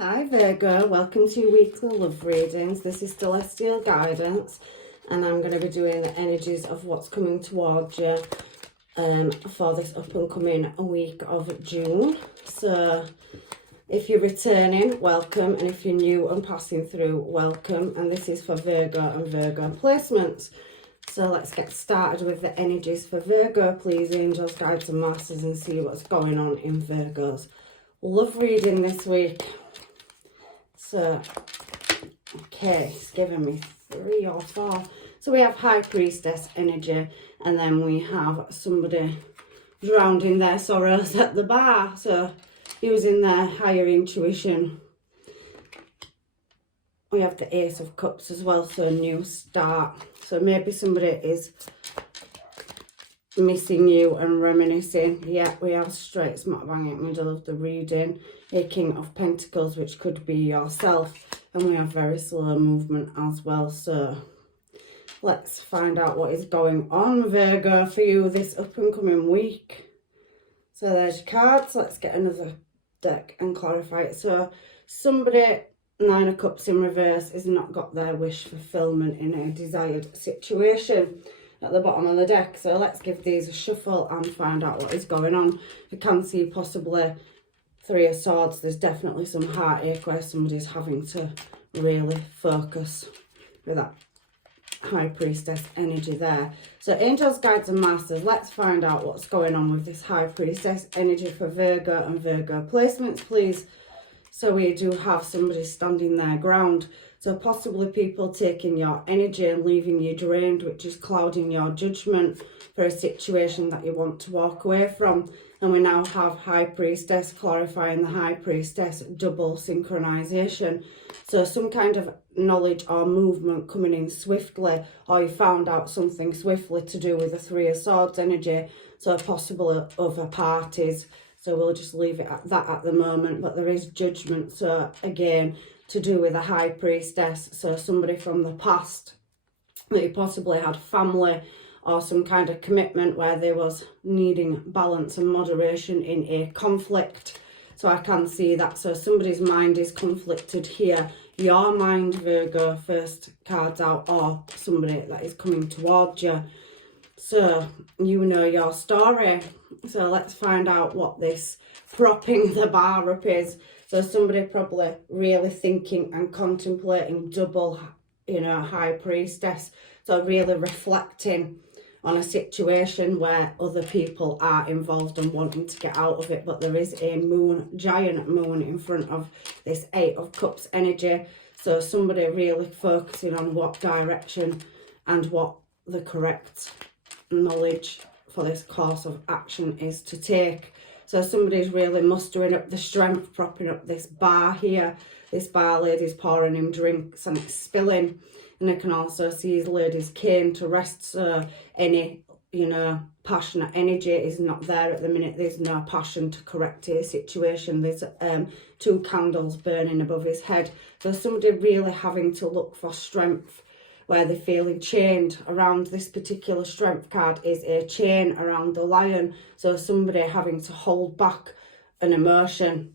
Hi Virgo, welcome to your weekly love readings. This is Celestial Guidance and I'm going to be doing the energies of what's coming towards you for this up and coming week of June. So if you're returning, welcome, and if you're new and passing through, welcome. And this is for Virgo and Virgo placements. So let's get started with the energies for Virgo, please, angels, guides and masters, and see what's going on in Virgo's love reading this week. So, okay, it's giving me 3 or 4. So we have High Priestess energy, and then we have somebody drowned in their sorrows at the bar. So using their higher intuition. We have the Ace of Cups as well, so a new start. So maybe somebody is missing you and reminiscing. Yeah, we have straight smack bang in the middle of the reading a King of Pentacles, which could be yourself, and we have very slow movement as well. So let's find out what is going on, Virgo, for you this up and coming week. So there's your cards. Let's get another deck and clarify it. So somebody, 9 of Cups in reverse, has not got their wish fulfillment in a desired situation at the bottom of the deck. So let's give these a shuffle and find out what is going on. I can see possibly 3 of Swords. There's definitely some heartache where somebody's having to really focus with that High Priestess energy there. So angels, guides and masters, let's find out what's going on with this High Priestess energy for Virgo and Virgo placements, please. So we do have somebody standing their ground. So possibly people taking your energy and leaving you drained, which is clouding your judgment for a situation that you want to walk away from. And we now have High Priestess, clarifying the High Priestess, double synchronization. So some kind of knowledge or movement coming in swiftly, or you found out something swiftly to do with the 3 of Swords energy. So possible other parties. So we'll just leave it at that at the moment. But there is judgment. So again, to do with a High Priestess. So somebody from the past that you possibly had family or some kind of commitment where there was needing balance and moderation in a conflict. So I can see that. So somebody's mind is conflicted here. Your mind, Virgo, first cards out, or somebody that is coming towards you. So you know your story. So let's find out what this propping the bar up is. So somebody probably really thinking and contemplating double, High Priestess. So really reflecting on a situation where other people are involved and wanting to get out of it. But there is a moon, giant moon in front of this 8 of Cups energy. So somebody really focusing on what direction and what the correct knowledge for this course of action is to take. So somebody's really mustering up the strength, propping up this bar here. This bar lady's pouring him drinks and it's spilling. And I can also see his lady's cane to rest. So any, passionate energy is not there at the minute. There's no passion to correct a situation. There's 2 candles burning above his head. So somebody really having to look for strength where they're feeling chained. Around this particular strength card is a chain around the lion. So somebody having to hold back an emotion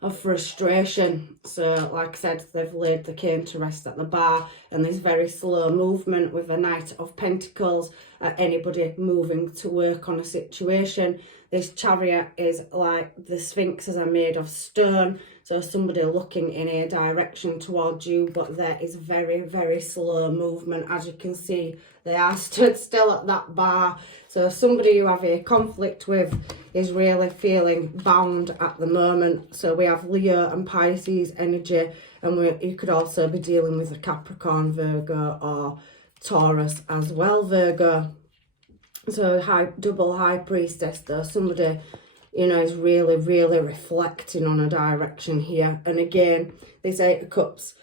of frustration. So like I said, they've laid the cane to rest at the bar, and there's very slow movement with the Knight of Pentacles, anybody moving to work on a situation. This Chariot is like the sphinxes are made of stone. So somebody looking in a direction towards you, but there is very, very slow movement. As you can see, they are stood still at that bar. So somebody you have a conflict with is really feeling bound at the moment. So we have Leo and Pisces energy, and you could also be dealing with a Capricorn, Virgo, or Taurus as well, Virgo. So double High Priestess though, somebody is really, really reflecting on a direction here. And again, this 8 of Cups,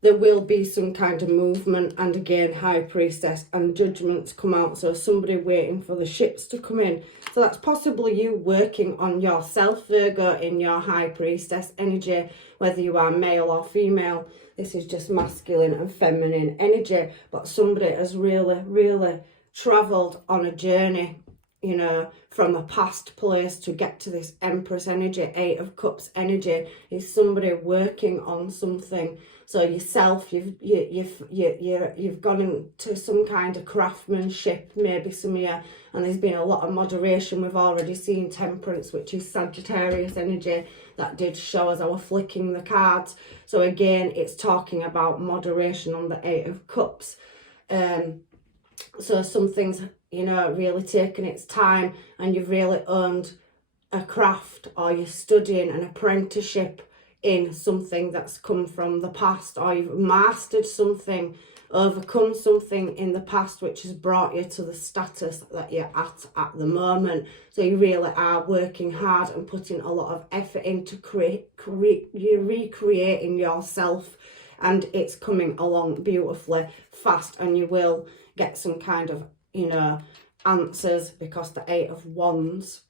there will be some kind of movement, and again, High Priestess and judgments come out. So somebody waiting for the ships to come in. So that's possibly you working on yourself, Virgo, in your High Priestess energy, whether you are male or female. This is just masculine and feminine energy, but somebody has really, really travelled on a journey you know, from a past place to get to this Empress energy, Eight of Cups energy, is somebody working on something. So yourself, you've gone into some kind of craftsmanship, maybe some of you, and there's been a lot of moderation. We've already seen Temperance, which is Sagittarius energy. That did show as I was flicking the cards. So again, it's talking about moderation on the Eight of Cups. So something's, you know, really taken its time, and you've really earned a craft, or you're studying an apprenticeship in something that's come from the past, or you've mastered something, overcome something in the past which has brought you to the status that you're at the moment. So you really are working hard and putting a lot of effort into you're recreating yourself, and it's coming along beautifully fast, and you will get some kind of, you know, answers, because the Eight of Wands,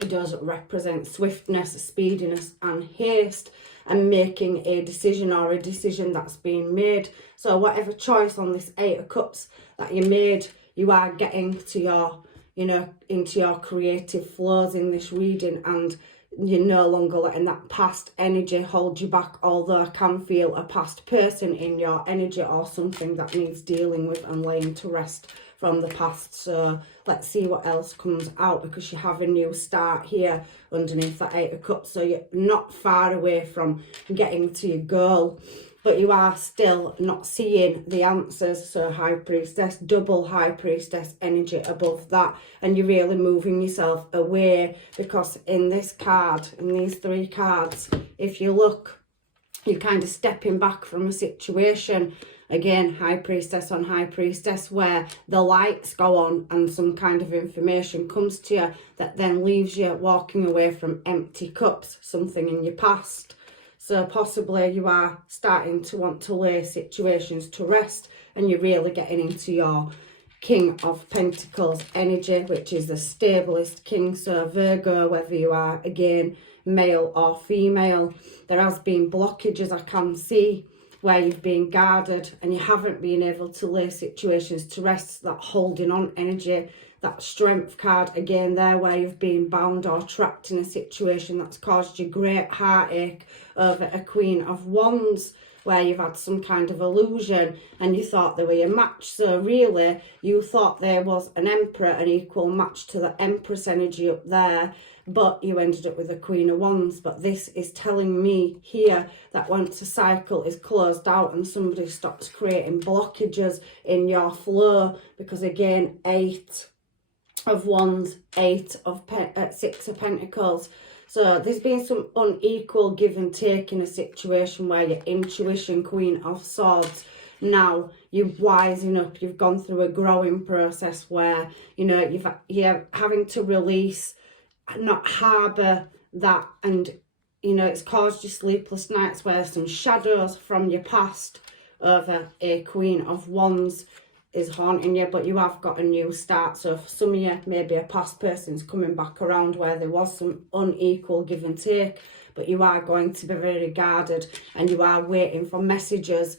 it does represent swiftness, speediness and haste, and making a decision, or a decision that's been made. So whatever choice on this Eight of Cups that you made, you are getting to your, you know, into your creative flows in this reading, and you're no longer letting that past energy hold you back, although I can feel a past person in your energy, or something that needs dealing with and laying to rest from the past. So let's see what else comes out, because you have a new start here underneath that Eight of Cups. So you're not far away from getting to your goal, but you are still not seeing the answers. So High Priestess, double High Priestess energy above that, and you're really moving yourself away, because in this card, in these three cards, if you look, you're kind of stepping back from a situation. Again, High Priestess on High Priestess, where the lights go on and some kind of information comes to you that then leaves you walking away from empty cups, something in your past. So possibly you are starting to want to lay situations to rest, and you're really getting into your King of Pentacles energy, which is the stablest king. So Virgo, whether you are, again, male or female, there has been blockages I can see, where you've been guarded and you haven't been able to lay situations to rest. That holding on energy, that Strength card again there, where you've been bound or trapped in a situation that's caused you great heartache, over a Queen of Wands, where you've had some kind of illusion and you thought they were your match. So really you thought there was an Emperor, an equal match to the Empress energy up there, but you ended up with a Queen of Wands. But this is telling me here that once a cycle is closed out and somebody stops creating blockages in your flow, because again, Eight of Wands, Six of Pentacles. So there's been some unequal give and take in a situation where your intuition, Queen of Swords, now you're wising up, you've gone through a growing process where, you know, you're having to release, not harbour that, and, you know, it's caused you sleepless nights, where some shadows from your past over a Queen of Wands is haunting you, but you have got a new start. So for some of you, maybe a past person's coming back around where there was some unequal give and take, but you are going to be very guarded and you are waiting for messages.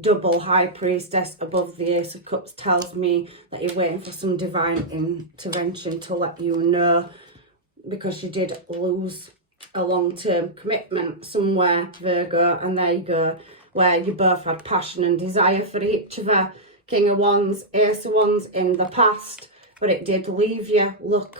Double High Priestess above the Ace of Cups tells me that you're waiting for some divine intervention to let you know, because you did lose a long-term commitment somewhere, Virgo, and there you go, where you both had passion and desire for each other. King of Wands, Ace of Wands in the past, but it did leave you, look,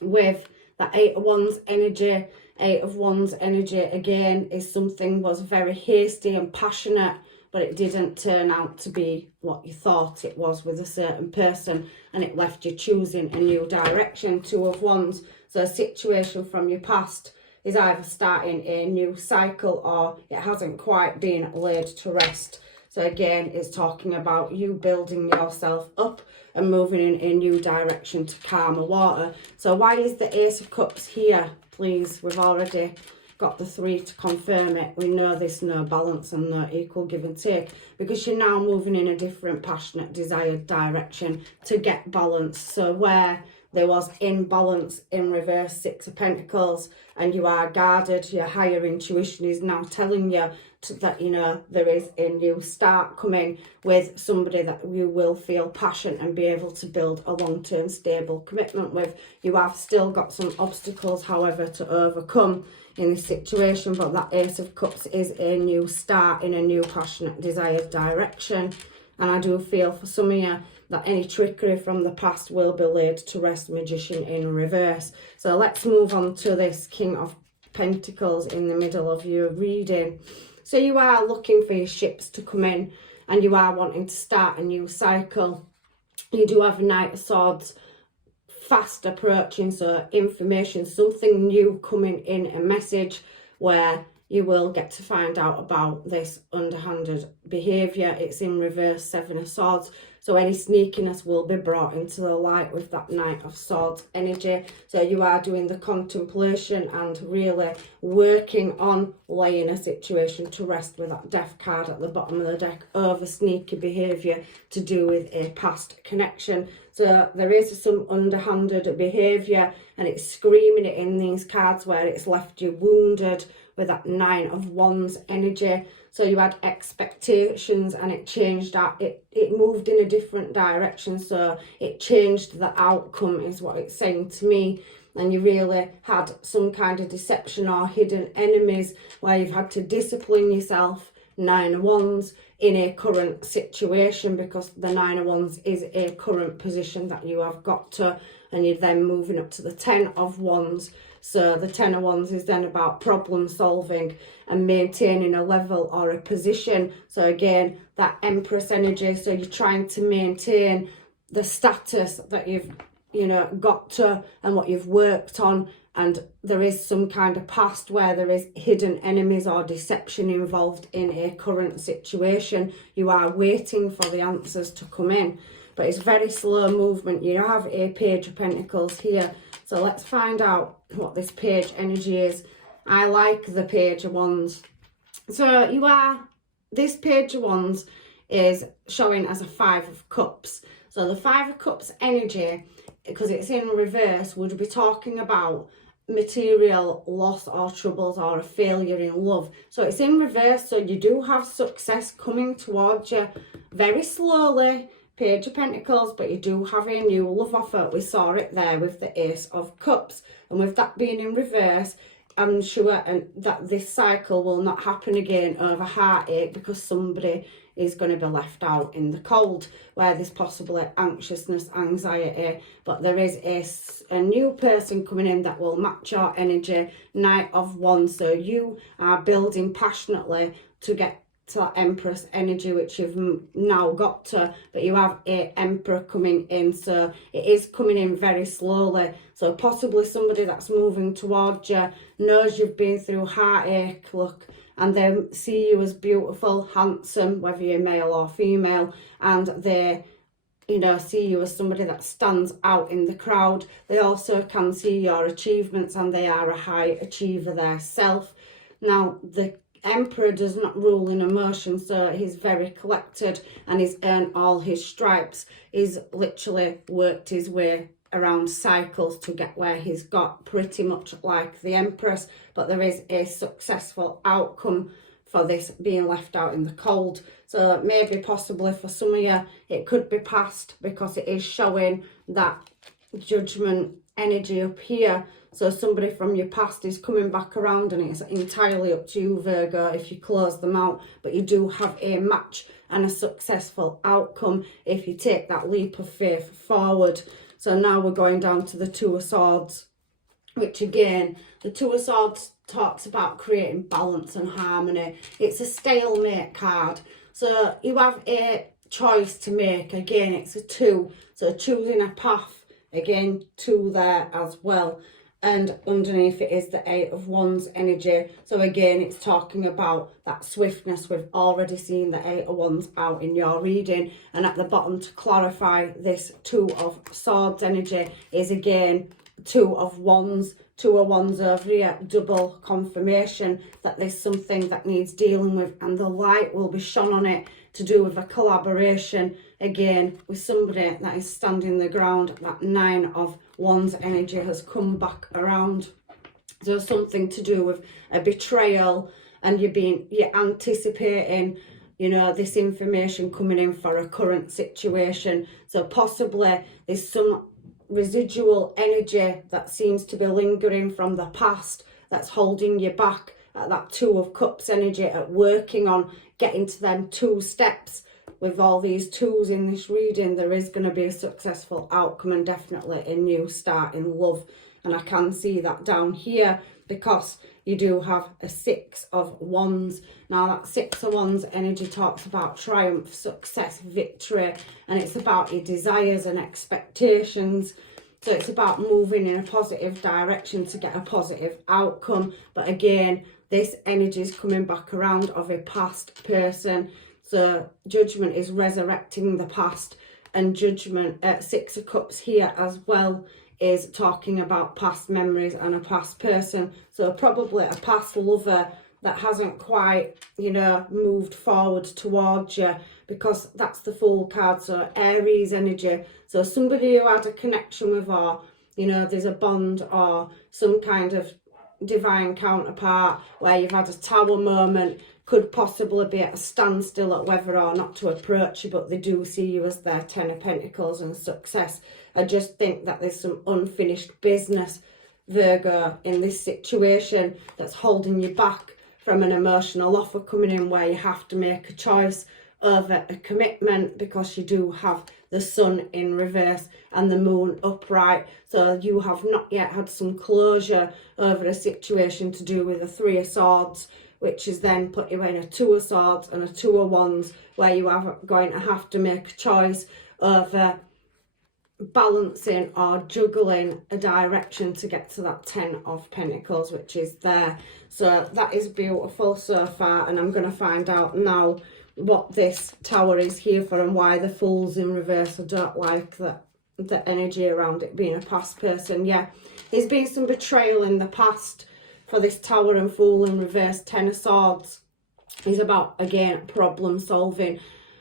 with that Eight of Wands energy. Eight of Wands energy again is something was very hasty and passionate, but it didn't turn out to be what you thought it was with a certain person, and it left you choosing a new direction. Two of Wands, so a situation from your past is either starting a new cycle or it hasn't quite been laid to rest. So again, it's talking about you building yourself up and moving in a new direction to calmer water. So why is the Ace of Cups here, please? We've already got the three to confirm it. We know there's no balance and no equal give and take, because you're now moving in a different passionate, desired direction to get balance. So where there was imbalance in reverse, Six of Pentacles, and you are guarded. Your higher intuition is now telling you that, you know, there is a new start coming with somebody that you will feel passion and be able to build a long-term stable commitment with. You have still got some obstacles, however, to overcome in this situation, but that Ace of Cups is a new start in a new passionate desired direction. And I do feel for some of you that any trickery from the past will be laid to rest, Magician in reverse. So let's move on to this King of Pentacles in the middle of your reading. So you are looking for your ships to come in and you are wanting to start a new cycle. You do have a Knight of Swords fast approaching, so information, something new coming in, a message where you will get to find out about this underhanded behaviour. It's in reverse, Seven of Swords. So any sneakiness will be brought into the light with that Knight of Swords energy. So you are doing the contemplation and really working on laying a situation to rest with that Death card at the bottom of the deck over sneaky behaviour to do with a past connection. So there is some underhanded behaviour and it's screaming it in these cards where it's left you wounded with that Nine of Wands energy. So you had expectations and it changed out, it moved in a different direction, so it changed the outcome is what it's saying to me. And you really had some kind of deception or hidden enemies where you've had to discipline yourself, Nine of Wands, in a current situation, because the Nine of Wands is a current position that you have got to, and you're then moving up to the Ten of Wands. So the Ten of Wands is then about problem solving and maintaining a level or a position. So again, that Empress energy, so you're trying to maintain the status that you've, you know, got to and what you've worked on. And there is some kind of past where there is hidden enemies or deception involved in a current situation. You are waiting for the answers to come in, but it's very slow movement. You have a Page of Pentacles here. So let's find out what this Page energy is. I like the Page of Wands. So this Page of Wands is showing as a Five of Cups. So the Five of Cups energy, because it's in reverse, would be talking about material loss or troubles or a failure in love. So it's in reverse, so you do have success coming towards you very slowly, Page of Pentacles, but you do have a new love offer. We saw it there with the Ace of Cups, and with that being in reverse, I'm sure that this cycle will not happen again over heartache, because somebody is going to be left out in the cold where there's possibly anxiousness, anxiety, but there is a new person coming in that will match your energy, Knight of Wands. So you are building passionately to get to that Empress energy, which you've now got to, but you have a Emperor coming in, so it is coming in very slowly. So possibly somebody that's moving towards you knows you've been through heartache, look, and they see you as beautiful, handsome, whether you're male or female, and they, you know, see you as somebody that stands out in the crowd. They also can see your achievements and they are a high achiever themselves. Now, the Emperor does not rule in emotion, so he's very collected and he's earned all his stripes. He's literally worked his way around cycles to get where he's got, pretty much like the Empress, but there is a successful outcome for this being left out in the cold. So maybe possibly for some of you it could be past, because it is showing that Judgment energy up here. So somebody from your past is coming back around, and it's entirely up to you, Virgo, if you close them out, but you do have a match and a successful outcome if you take that leap of faith forward. So now we're going down to the Two of Swords, which again, the Two of Swords talks about creating balance and harmony. It's a stalemate card. So you have a choice to make. Again, it's a two. So choosing a path. Again, two there as well. And underneath it is the Eight of Wands energy. So again, it's talking about that swiftness. We've already seen the Eight of Wands out in your reading. And at the bottom, to clarify, this Two of Swords energy is again Two of Wands. Two of Wands over here, double confirmation that there's something that needs dealing with, and the light will be shone on it to do with a collaboration. again, with somebody that is standing the ground, that 9 of Wands energy has come back around. So something to do with a betrayal, and you're anticipating, you know, this information coming in for a current situation. So possibly there's some residual energy that seems to be lingering from the past that's holding you back at that 2 of Cups energy, at working on getting to them 2 steps. With all these 2s in this reading, there is going to be a successful outcome and definitely a new start in love. And I can see that down here because you do have a 6 of Wands. Now that 6 of Wands energy talks about triumph, success, victory, and it's about your desires and expectations. So it's about moving in a positive direction to get a positive outcome. But again, this energy is coming back around of a past person. So Judgment is resurrecting the past, and Judgment at 6 of Cups here as well is talking about past memories and a past person. So probably a past lover that hasn't quite, you know, moved forward towards you, because that's the Fool card. So Aries energy. So somebody who had a connection with, or, you know, there's a bond or some kind of divine counterpart where you've had a tower moment, could possibly be at a standstill at whether or not to approach you, but they do see you as their 10 of Pentacles and success. I just think that there's some unfinished business, Virgo, in this situation that's holding you back from an emotional offer coming in where you have to make a choice over a commitment, because you do have the Sun in reverse and the Moon upright. So you have not yet had some closure over a situation to do with the 3 of Swords, which is then put you in a 2 of Swords and a 2 of Wands, where you are going to have to make a choice over balancing or juggling a direction to get to that 10 of Pentacles, which is there. So that is beautiful so far, and I'm going to find out now what this Tower is here for and why the Fool's in reverse. I don't like that, the energy around it being a past person. Yeah, there's been some betrayal in the past for this Tower and Fool in reverse. 10 of Swords is about, again, problem solving,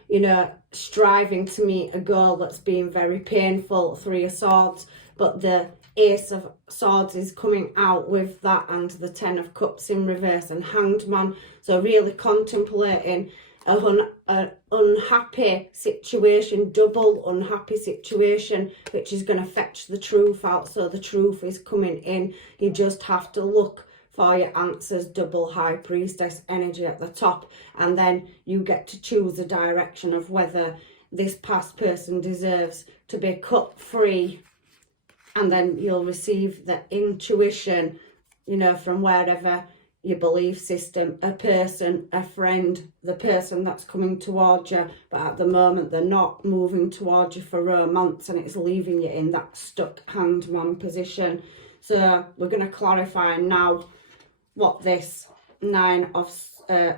you know, striving to meet a goal that's been very painful. 3 of Swords, but the Ace of Swords is coming out with that, and the 10 of Cups in reverse and Hanged Man. So really contemplating an unhappy situation, double unhappy situation, which is going to fetch the truth out. So the truth is coming in. You just have to look for your answers. Double High Priestess energy at the top, and then you get to choose the direction of whether this past person deserves to be cut free, and then you'll receive the intuition, you know, from wherever your belief system, a person, a friend, the person that's coming towards you, but at the moment they're not moving towards you for romance, and it's leaving you in that stuck Hanged Man position. So we're going to clarify now what this 9 of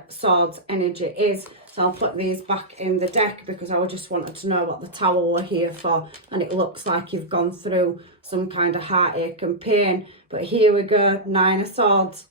Swords energy is. So I'll put these back in the deck because I just wanted to know what the Tower were here for, and it looks like you've gone through some kind of heartache and pain. But here we go, 9 of Swords.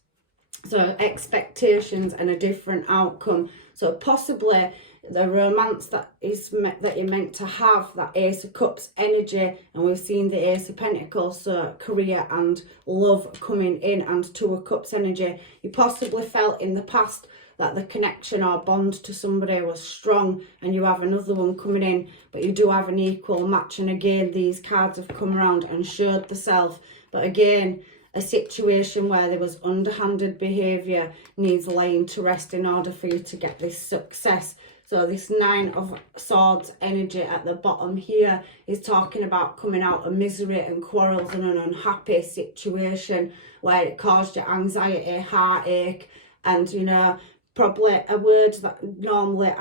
So expectations and a different outcome. So possibly the romance that you're meant to have, that Ace of Cups energy, and we've seen the Ace of Pentacles, so career and love coming in, and 2 of Cups energy. You possibly felt in the past that the connection or bond to somebody was strong, and you have another one coming in, but you do have an equal match. And again, these cards have come around and showed the self, but again, a situation where there was underhanded behaviour needs laying to rest in order for you to get this success. So this 9 of Swords energy at the bottom here is talking about coming out of misery and quarrels and an unhappy situation where it caused you anxiety, heartache, and, you know, probably a word that normally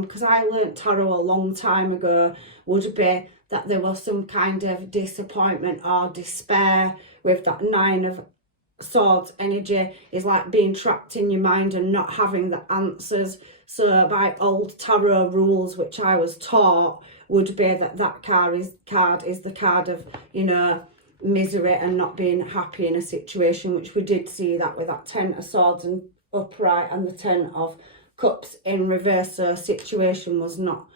because I learnt tarot a long time ago, would be that there was some kind of disappointment or despair with that 9 of Swords energy. Is like being trapped in your mind and not having the answers. So by old tarot rules, which I was taught, would be that card is the card of, you know, misery and not being happy in a situation, which we did see that with that 10 of Swords and upright and the 10 of Cups in reverse. So situation was not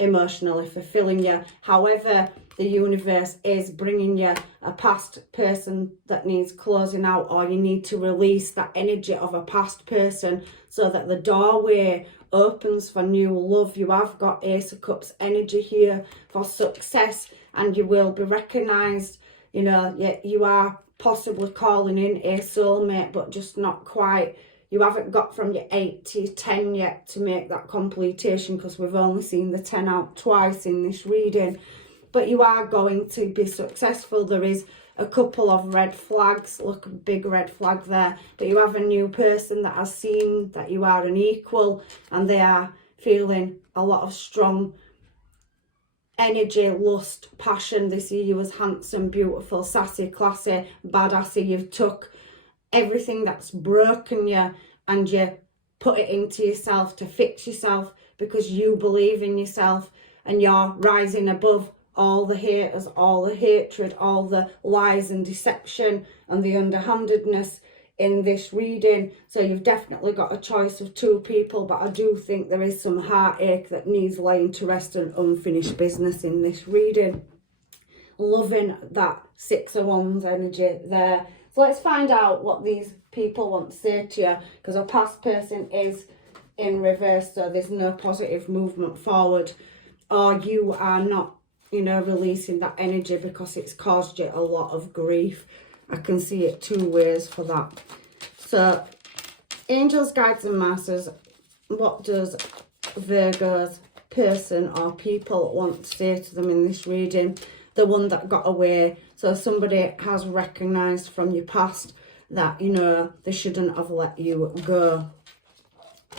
emotionally fulfilling you. However, the universe is bringing you a past person that needs closing out, or you need to release that energy of a past person so that the doorway opens for new love. You have got Ace of Cups energy here for success, and you will be recognised. You know, you are possibly calling in a soulmate, but just not quite. You haven't got from your 8 to your 10 yet to make that completion, because we've only seen the 10 out twice in this reading. But you are going to be successful. There is a couple of red flags. Look, a big red flag there. But you have a new person that has seen that you are an equal, and they are feeling a lot of strong energy, lust, passion. They see you as handsome, beautiful, sassy, classy, badassy. You've took everything that's broken you and you put it into yourself to fix yourself, because you believe in yourself and you're rising above all the haters, all the hatred, all the lies and deception and the underhandedness in this reading. So you've definitely got a choice of two people, but I do think there is some heartache that needs laying to rest and unfinished business in this reading. Loving that Six of Wands energy there. So let's find out what these people want to say to you, because a past person is in reverse, so there's no positive movement forward, or you are not, you know, releasing that energy because it's caused you a lot of grief. I can see it two ways for that. So, angels, guides and masters, what does Virgo's person or people want to say to them in this reading? The one that got away. So somebody has recognised from your past that, you know, they shouldn't have let you go.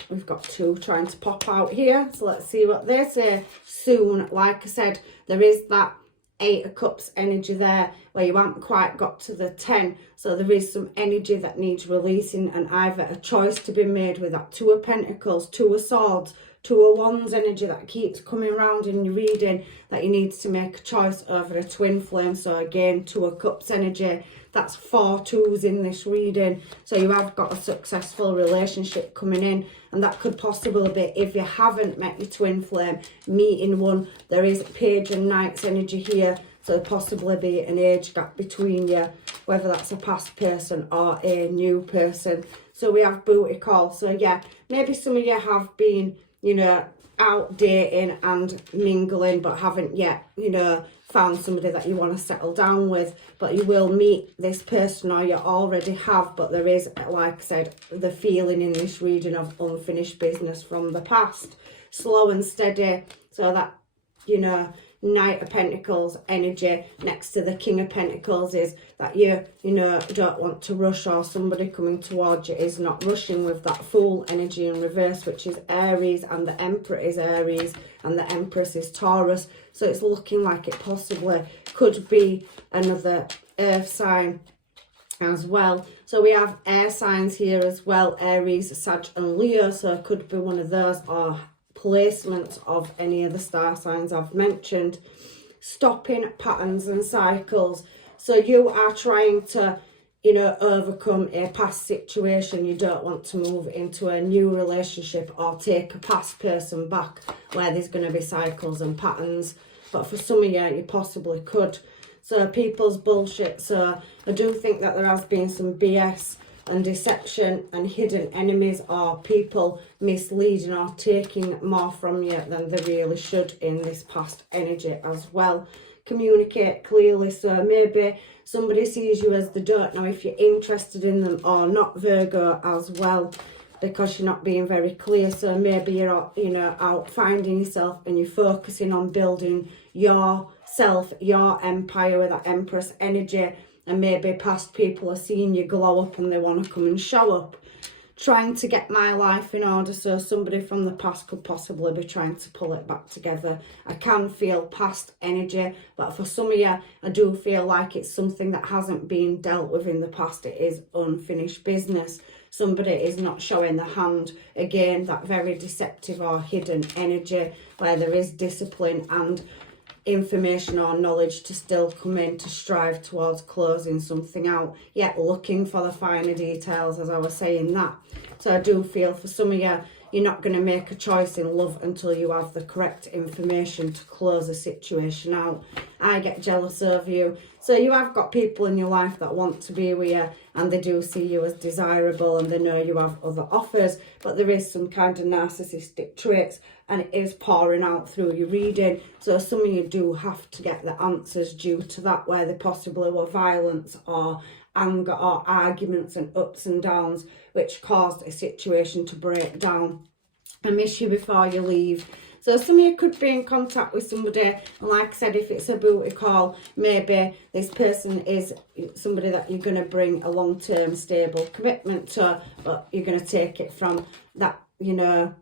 We've got two trying to pop out here. So let's see what they say. Soon, like I said, there is that 8 of Cups energy there where you haven't quite got to the 10. So there is some energy that needs releasing, and either a choice to be made with that 2 of Pentacles, 2 of Swords, 2 of Wands energy that keeps coming around in your reading, that you need to make a choice over a twin flame. So again, 2 of Cups energy. That's 4 twos in this reading. So you have got a successful relationship coming in, and that could possibly be, if you haven't met your twin flame, meeting one. There is Page and Knights energy here, so possibly be an age gap between you, whether that's a past person or a new person. So we have booty call. So yeah, maybe some of you have been, you know, out dating and mingling, but haven't yet, you know, found somebody that you want to settle down with. But you will meet this person, or you already have. But there is, like I said, the feeling in this reading of unfinished business from the past. Slow and steady, so that, you know, Knight of Pentacles energy next to the King of Pentacles is that you know, don't want to rush, or somebody coming towards you is not rushing, with that Fool energy in reverse, which is Aries, and the Emperor is Aries and the Empress is Taurus. So it's looking like it possibly could be another earth sign as well. So we have air signs here as well, Aries, Sag and Leo. So it could be one of those, or placements of any of the star signs I've mentioned. Stopping patterns and cycles. So you are trying to, you know, overcome a past situation. You don't want to move into a new relationship or take a past person back where there's going to be cycles and patterns. But for some of you, you possibly could. So people's bullshit. So I do think that there has been some BS and deception and hidden enemies, or people misleading or taking more from you than they really should in this past energy as well. Communicate clearly. So maybe somebody sees you as they don't know if you're interested in them or not, Virgo, as well, because you're not being very clear. So maybe you're, you know, out finding yourself and you're focusing on building yourself, your empire with that Empress energy. And maybe past people are seeing you glow up and they want to come and show up. Trying to get my life in order. So somebody from the past could possibly be trying to pull it back together. I can feel past energy, but for some of you, I do feel like it's something that hasn't been dealt with in the past. It is unfinished business. Somebody is not showing the hand. Again, that very deceptive or hidden energy where there is discipline and information or knowledge to still come in to strive towards closing something out, yet looking for the finer details, as I was saying that. So I do feel for some of you, you're not going to make a choice in love until you have the correct information to close a situation out. I get jealous over you. So you have got people in your life that want to be with you, and they do see you as desirable, and they know you have other offers, but there is some kind of narcissistic traits, and it is pouring out through your reading. So some of you do have to get the answers due to that, where there possibly were violence or anger or arguments and ups and downs which caused a situation to break down. I miss you before you leave. So some of you could be in contact with somebody, and like I said, if it's a booty call, maybe this person is somebody that you're going to bring a long-term stable commitment to, but you're going to take it from that, you know,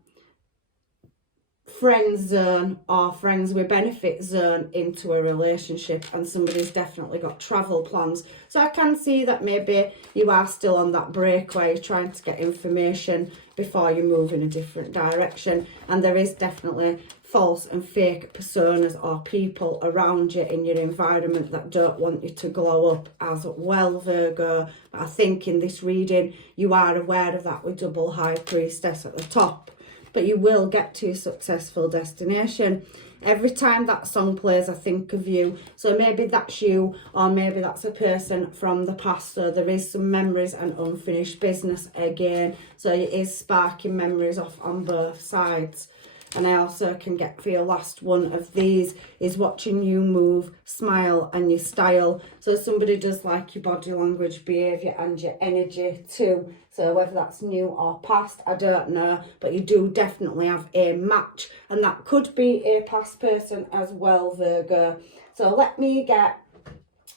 friend zone or friends with benefit zone into a relationship, and somebody's definitely got travel plans. So I can see that maybe you are still on that break where you're trying to get information before you move in a different direction, and there is definitely false and fake personas or people around you in your environment that don't want you to glow up as well, Virgo. But I think in this reading you are aware of that with double high priestess at the top, but you will get to a successful destination. Every time that song plays, I think of you. So maybe that's you, or maybe that's a person from the past. So there is some memories and unfinished business again. So it is sparking memories off on both sides. And I also can get for your last one of these is watching you move, smile and your style. So somebody does like your body language, behaviour and your energy too. So whether that's new or past, I don't know. But you do definitely have a match. And that could be a past person as well, Virgo. So let me get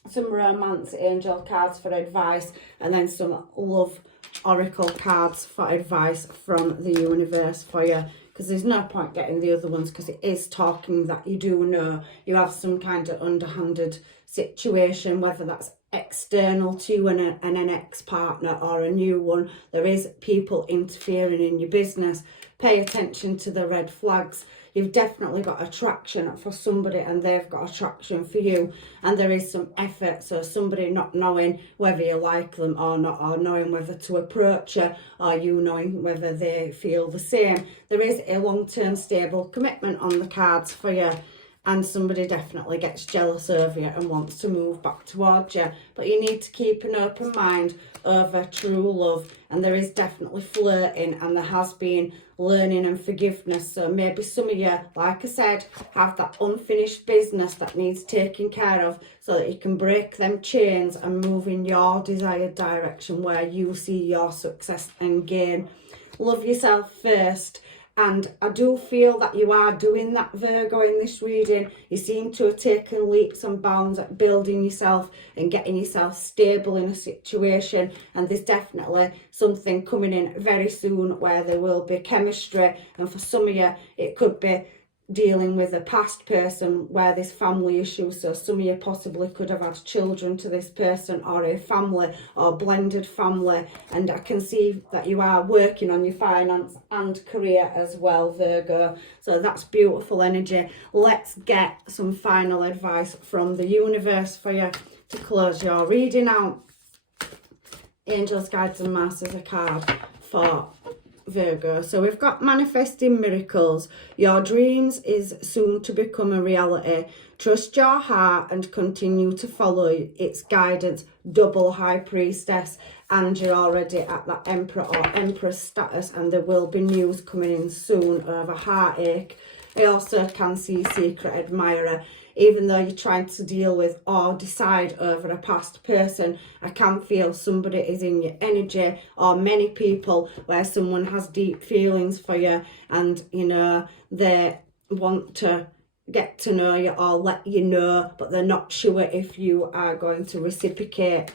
some romance angel cards for advice, and then some love oracle cards for advice from the universe for you. Because there's no point getting the other ones, because it is talking that you do know you have some kind of underhanded situation, whether that's external to you and an ex-partner or a new one. There is people interfering in your business. Pay attention to the red flags. You've definitely got attraction for somebody, and they've got attraction for you, and there is some effort. So somebody not knowing whether you like them or not, or knowing whether to approach you, or you knowing whether they feel the same. There is a long-term stable commitment on the cards for you, and somebody definitely gets jealous over you and wants to move back towards you. But you need to keep an open mind over true love, and there is definitely flirting, and there has been learning and forgiveness. So maybe some of you, like I said, have that unfinished business that needs taking care of, so that you can break them chains and move in your desired direction where you see your success and gain. Love yourself first. And I do feel that you are doing that, Virgo, in this reading. You seem to have taken leaps and bounds at building yourself and getting yourself stable in a situation. And there's definitely something coming in very soon where there will be chemistry. And for some of you, it could be dealing with a past person where there's family issues. So some of you possibly could have had children to this person, or a family or blended family. And I can see that you are working on your finance and career as well, Virgo. So that's beautiful energy. Let's get some final advice from the universe for you to close your reading out. Angels, Guides and Masters, a card for Virgo. So we've got manifesting miracles. Your dreams is soon to become a reality. Trust your heart and continue to follow its guidance. Double high priestess, and you're already at that emperor or empress status, and there will be news coming in soon over heartache. I also can see secret admirer. Even though you're trying to deal with or decide over a past person, I can feel somebody is in your energy, or many people, where someone has deep feelings for you, and you know they want to get to know you or let you know, but they're not sure if you are going to reciprocate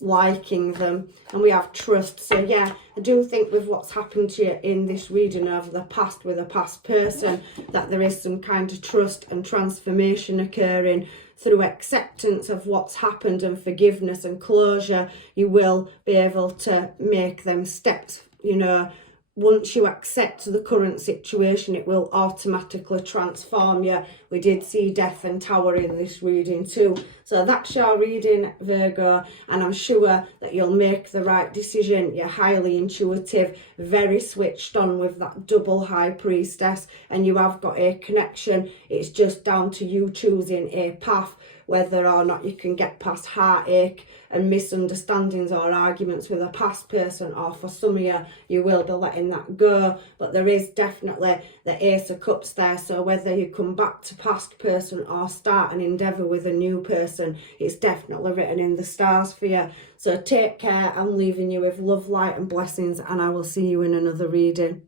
liking them. And we have trust. So yeah, I do think with what's happened to you in this reading over the past with a past person, that there is some kind of trust and transformation occurring through acceptance of what's happened and forgiveness and closure. You will be able to make them steps, you know, once you accept the current situation, it will automatically transform you. We did see Death and Tower in this reading too. So that's your reading, Virgo, and I'm sure that you'll make the right decision. You're highly intuitive, very switched on with that double High Priestess, and you have got a connection. It's just down to you choosing a path, whether or not you can get past heartache and misunderstandings or arguments with a past person, or for some of you, you will be letting that go. But there is definitely the Ace of Cups there, so whether you come back to past person or start an endeavour with a new person, it's definitely written in the stars for you. So take care. I'm leaving you with love, light and blessings, and I will see you in another reading.